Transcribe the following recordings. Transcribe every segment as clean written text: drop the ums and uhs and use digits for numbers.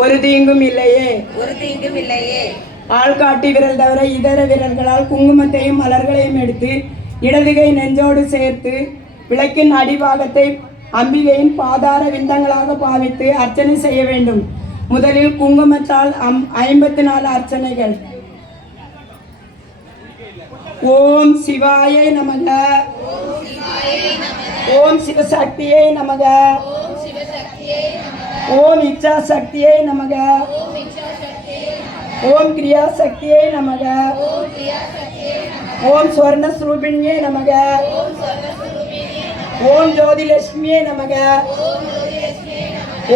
ஒரு தீங்கும் இல்லையே. ஒரு தீங்கும் இல்லையே. ஆள்காட்டி விரல் தவிர இதர விரல்களால் குங்குமத்தையும் மலர்களையும் எடுத்து இடதுகை நெஞ்சோடு சேர்த்து விளக்கின் அடிபாகத்தை அம்பிகையின் பாதார விந்தங்களாக பாவித்து அர்ச்சனை செய்ய வேண்டும். முதலில் குங்குமத்தால் 54 அர்ச்சனைகள். ஓம் சிவாய நமக, ஓம் சிவசக்தியை நமக, ஓம் இச்சா சக்தியை நமக, ஓம் கிரியா சக்தியை நமக, ஓம் ஸ்வர்ண ஸ்வரூபிணியே நமக, ஓம் ஜோதிலட்சுமியே நமக,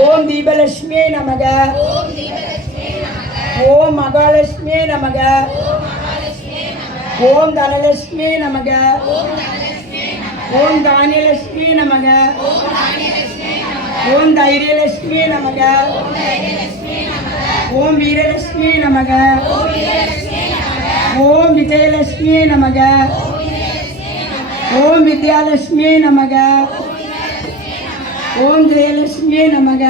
ஓம் தீபலட்சுமியே நமக, ஓம் மகாலட்சுமியே நமக, ஓம் தனலட்சுமியே நமக, ஓம் தானியலட்சுமியே நமக, ஓம் தைரியலட்சுமியே நமக, ஓம் வீரலட்சுமியே நமக, ஓம் விஜயலட்சுமியே நமக, ஓம் வித்யாலட்சுமியே நமக, ஓம் ஜெயலட்சுமியே நமக,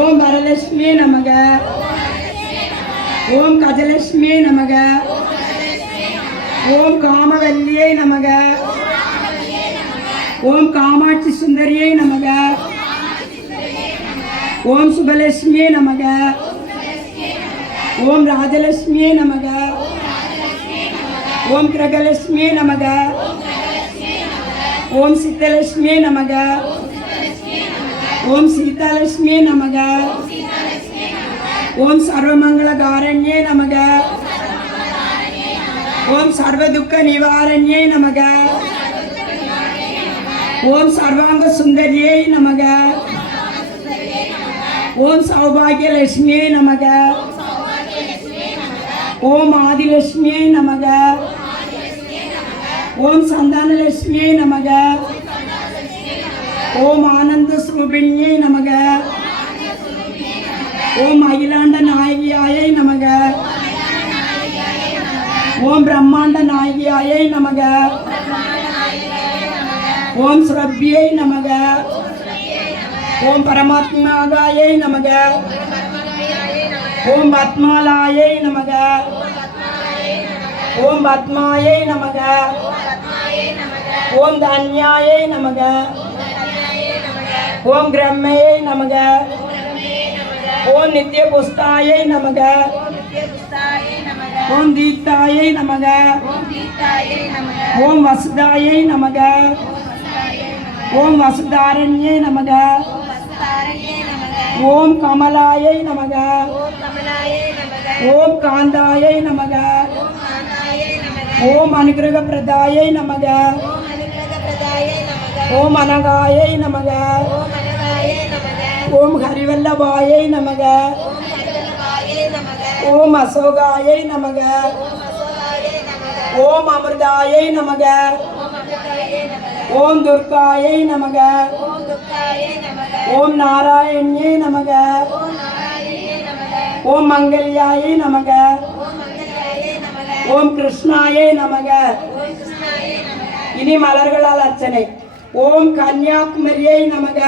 ஓம் வரலட்சுமியே நமக, ஓம் கஜலட்சுமியே நமக, ஓம் காமவல்லியை நமக, ஓம் காமாட்சி சுந்தரியை நமக, ஓம் சுபலட்சுமியே நமக, ஓம் ராஜலட்சுமியே நமக, ஓம் கிரகலட்சுமியே நமக, ஓம் சித்தலட்சுமியே நமக, ஓம் சீதாலட்சுமியே நமக, ஓம் சர்வமங்களகாரண்யே நமக, ஓம் சர்வதுக்க நிவாரண்யே நமக, ஓம் சர்வாங்க சுந்தரியே நமக, ஓம் சௌபாகியலட்சுமியே நமக, ஓம் ஆதிலட்சுமியே நமக, ஓம் சந்தானலட்சுமியே நமக, ஓம் ஆனந்த ஸ்வரூபிணியே நமக, ஓம் அகிலாண்ட நாயகியாயை நமக, ஓம் பிரம்மாண்ட நாயகியாயை நமக, ஓம் ஸ்ரவ்யை நமக, ஓம் பரமாத்மாகாயை நமக, ஓம் பத்மாலாயை நமக, ஓம் பத்மாயை நமக, ஓம் தன்யாயை நமக, ஓம் பிரம்மையை நமக, ஓம் நித்திய புஸ்தாயை நமக, ஓம் தீப்தாயை நமக, ஓம் வசுதாயை நமக, ஓம் வசுதாரண்யே நமக, ஓம் கமலாயை நமக, ஓம் காந்தாயை நமக, ஓம் அனுகிரக பிரதாயை நமக, ஓம் அனகாயை நமக, ஓம் ஹரிவல்லபாயை நமக, ஓம் அசோகாயை நமக, ஓம் அமிர்தாயை நமக, ஓம் துர்காயை நமக, ஓம் நாராயண்யே நமக, ஓம் மங்கல்யாயை நமக, ஓம் கிருஷ்ணாயை நமக. இனி மலர்களால் அர்ச்சனை. ஓம் கன்யாகுமரியை நமக,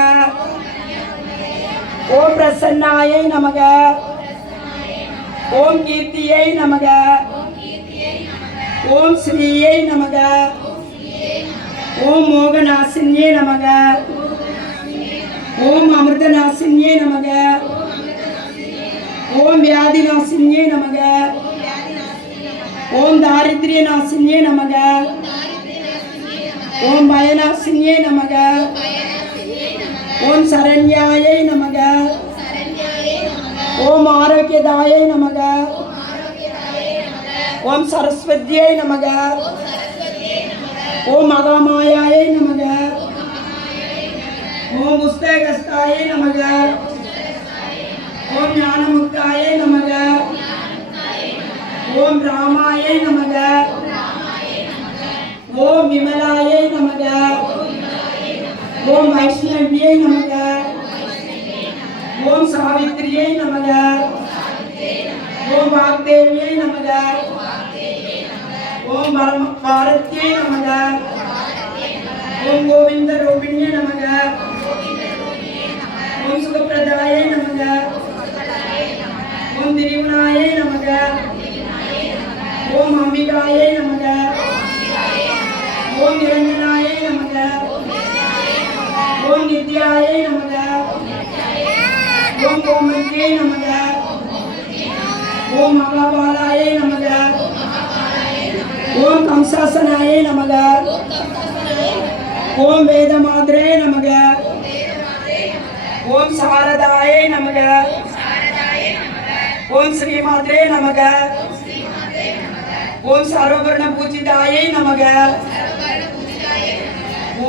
ஓம் பிரசன்னாயை நமக, ஓம் கீர்த்தியை நமக, ஓம் ஸ்ரீயை நமக, ஓம் மோகநாசின்யே நமக, ஓம் அமிர்தநாசின்யே நமக, ஓம் வியாதிநாசின்யே நமக, ஓம் தாரித்ரியநாசின்யே நமக, ஓம் பயநாசின்யே நமக, ஓம் சரண்யாயை நமக, ஓம் ஆரோக்கியதாயை நமக, ஓம் சரஸ்வதியை நமக, ஓம் மகாமாயாயை நமக, ஓம் புஸ்தகஸ்தாயை நமக, ஓம் ஞானமுக்தாயை நமக, ஓம் ராமாயை நமக, ஓம் விமலாயை நமக, ஓம் வைஷ்ணவியை நமக, ஓம் சாவித்ரியை நமக, ஓம் வாக்தேவியை நமக, ஓம் பாரத்யை நமக, ஓம் கோவிந்த ரூபிணியை நமக, ஓம் சுகப்பிரதாயை நமக, நமக. ஓம் அம்பிகாயே நமக. ஓம் நிரஞ்சனாயே நமக. ஓம் நித்யாயே நமக. ஓம் கோமத்யே நமக. ஓம் மகாபாலாயே நமக. ஓம் கம்சாசனாயே நமக. ஓம் வேதமாத்ரே நமக. ஓம் சாரதாயே நமக. ஓம் ஸ்ரீமாத்ரே நமக. ஓம் சர்வவர்ண பூஜிதாயே நமக.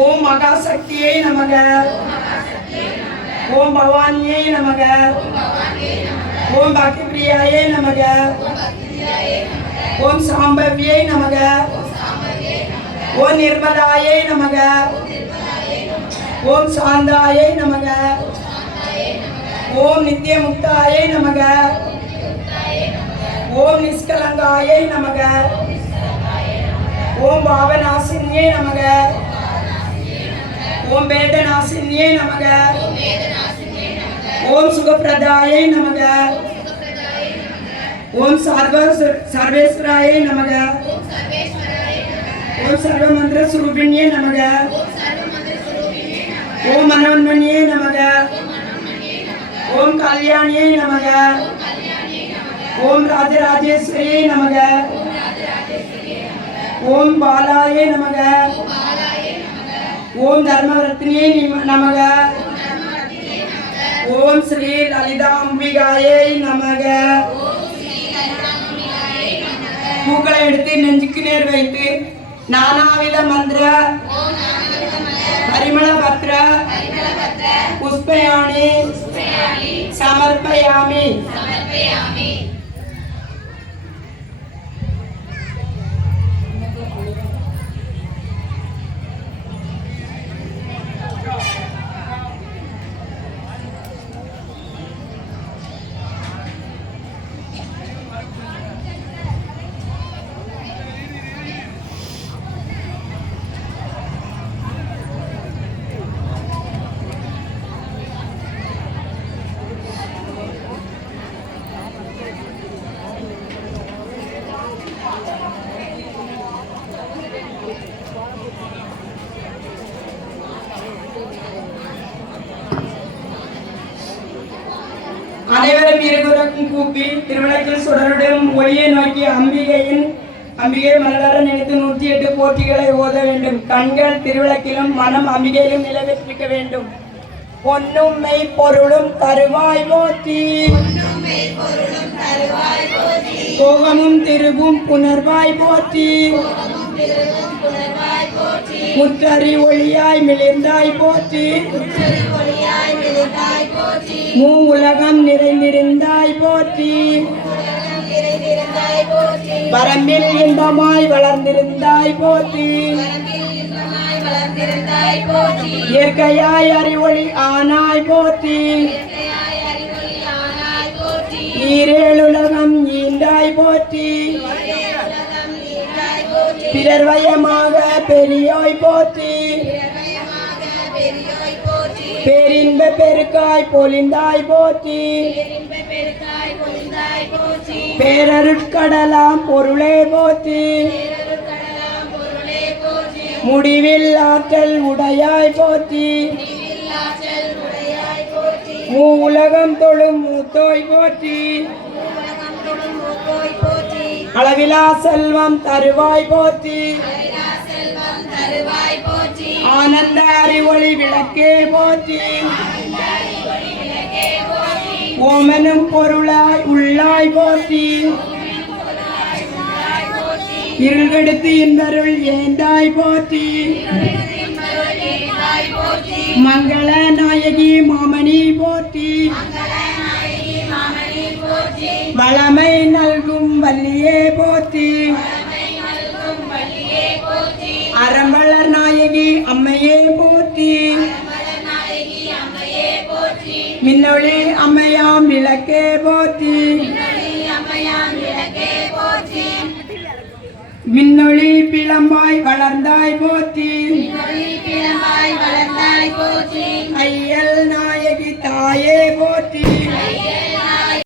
ஓம் மகாசக்தியே நமக. ஓம் பவானியே நமக. ஓம் பக்தி பிரியாயே நமக. ஓம் சாம்பவ்யே நமக. ஓம் நிர்மலாயே நமக. ஓம் சாந்தாயே நமக. ஓம் நித்யமுக்தாயே நமக. ஓம் நிஷ்கலங்காயே நமக. ஓம் பாவநாசின்யே நமக. ஓம் வேதநாசின்யே நமக. ஓம் சுகப்பிரதாயே நமக. ஓம் சர்வேஸ்வராயே நமக. ஓம் சர்வமந்திர சுரூபிண்யே நமக. ஓம் மனோன்மணியே நமக. ஓம் கல்யாணியே நமக. ஓம் ராஜராஜேஸ்வரியே நமக. ஓம் பாலாயே நமக. ஓம் தர்மரத்னியே நமக. ஓம் ஸ்ரீ லலிதாம்பிகாயே நமக. பூக்களை எடுத்து நெஞ்சுக்கு நேர் வைத்து நானாவித மந்திர பரிமள பத்ர புஷ்பயாணி சமர்ப்பயாமி. அனைவரும் இருவருக்கும் கூப்பி திருவிளக்கில் சுடருடன் ஒளியை நோக்கி அம்பிகை மலர நினைத்து 108 போற்றிகளை ஓத வேண்டும். கண்கள் திருவிளக்கிலும் மனம் அம்பிகையிலும் நிலவெற்றிருக்க வேண்டும். பொன்னும் மெய் பொருளும் தருவாய் போற்றி. போகமும் திருவும் புணர்வாய் போற்றி. முற்றறி ஒளியாய் மிளிர்ந்தாய் போற்றி. மூ உலகம் நிறைந்திருந்தாய் போற்றி. வரம்பில் இன்பமாய் வளர்ந்திருந்தாய் போற்றி. இயற்கையாய் அறிவொளி ஆனாய் போற்றி. ஈரேழுலகம் ஈண்டாய் போற்றி. பிறர்வயமாக பெரியோய் போற்றி. பேரின்ப பெருக்காய் பொலிந்தாய் போற்றி. பேரருட்கடலாம் பொருளே போற்றி. முடிவில் ஆற்றல் உடையாய் போற்றி. மூ உலகம் தொழும் மூத்தோய் போற்றி. அளவிலா செல்வம் தருவாய் போற்றி. ஆனந்த அறிவொளி விளக்கே போற்றி. ஓமனும் பொருளாய் உள்ளாய் போற்றி. இருள்கெடுத்து இன்பருள் ஏந்தாய் போற்றி. மங்கள நாயகி மாமணி போற்றி. வளமை நல்கும் வள்ளியே போற்றி. அறம்பளர் நாயகி அம்மையே போற்றி. மின்னொளி அம்மையாம் விளக்கே போற்றி. மின்னொளி பிளம்பாய் வளர்ந்தாய் போற்றி. ஐயல் நாயகி தாயே போற்றி.